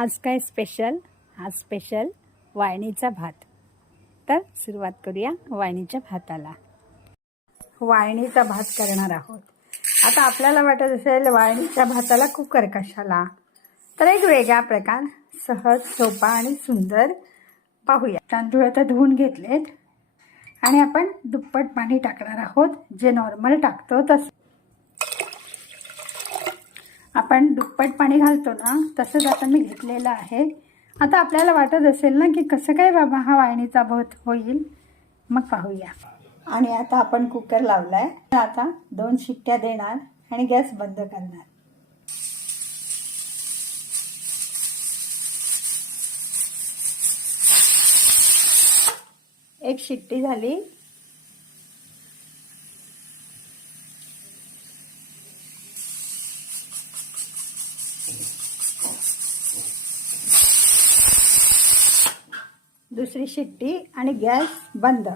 आज काय स्पेशल आज स्पेशल वाळणीचा भात. तर सुरुवात करूया वाळणीच्या भाताला. वाळणीचा भात करणार आहोत. आता आपल्याला वाटत असेल वाळणीच्या भाताला कुकर कशाला तर एक वेगळा प्रकार सहज सोपा आणि सुंदर पाहूया. तांदूळ आता धुवून घेतलेत. आणि आपण दुप्पट पाणी टाकणार आहोत. जे नॉर्मल टाकतो तसं. आपण दुप्पट पाणी घालतो ना तसंच आता मी घेतलेलं आहे. आता आपल्याला वाटत असेल ना की कसं काय बाबा हा वाळणीचा भात होईल? मग पाहूया. आणि आता आपण कुकर लावलाय. आता दोन शिट्ट्या देणार आणि गॅस बंद करणार. एक शिट्टी झाली. दुसरी शिट्टी आणि गॅस बंद.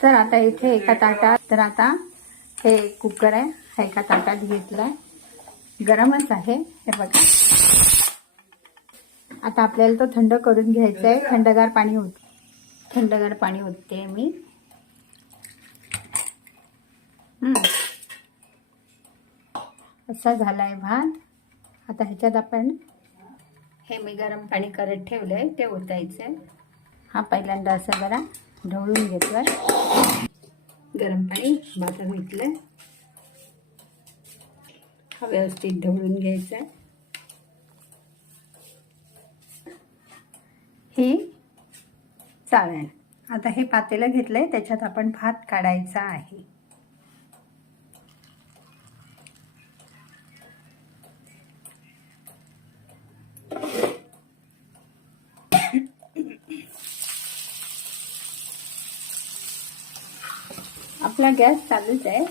तर आता इथे एका ताटात तर आता हे कुकर आहे. हा एका ताटात घेतलाय. गरमच आहे. हे बघा. आता आपल्याला तो थंड करून घ्यायचा आहे थंडगार पाणी होत थंडगार पाणी होते मी. असा झालाय भात. आता ह्याच्यात आपण हे मी गरम पाणी करत ठेवलं आहे ते ओतायचंय. हा पहिल्यांदा असं जरा ढवळून घेतोय. गरम पाणी भातात मिटलं हा व्यवस्थित ढवळून घ्यायचं आहे ही चाळण आता हे पातेलं घेतलंय त्याच्यात आपण भात काढायचा आहे. आपला गॅस चालूच आहे.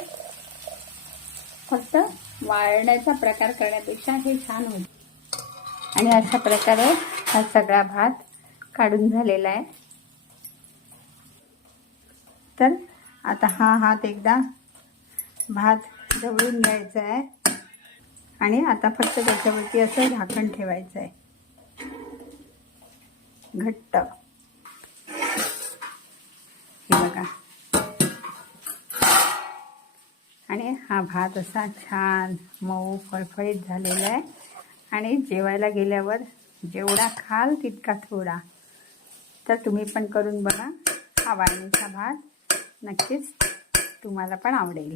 फक्त वाळण्याचा प्रकार करण्यापेक्षा हे छान होईल. आणि अशा प्रकारे हा सगळा भात काढून झालेला आहे. तर आता हा हात एकदा भात जवळून घ्यायचा आहे. आणि आता फक्त त्याच्यावरती असं झाकण ठेवायचं आहे. घट्ट. हे बघा. आणि हा भात असा छान मऊ फळफळीत झालेला आहे. आणि जेवायला गेल्यावर जेवढा खाल तितका थोडा. तर तुम्ही पण करून बघा. हा वाळणीचा भात नक्कीच तुम्हाला पण आवडेल.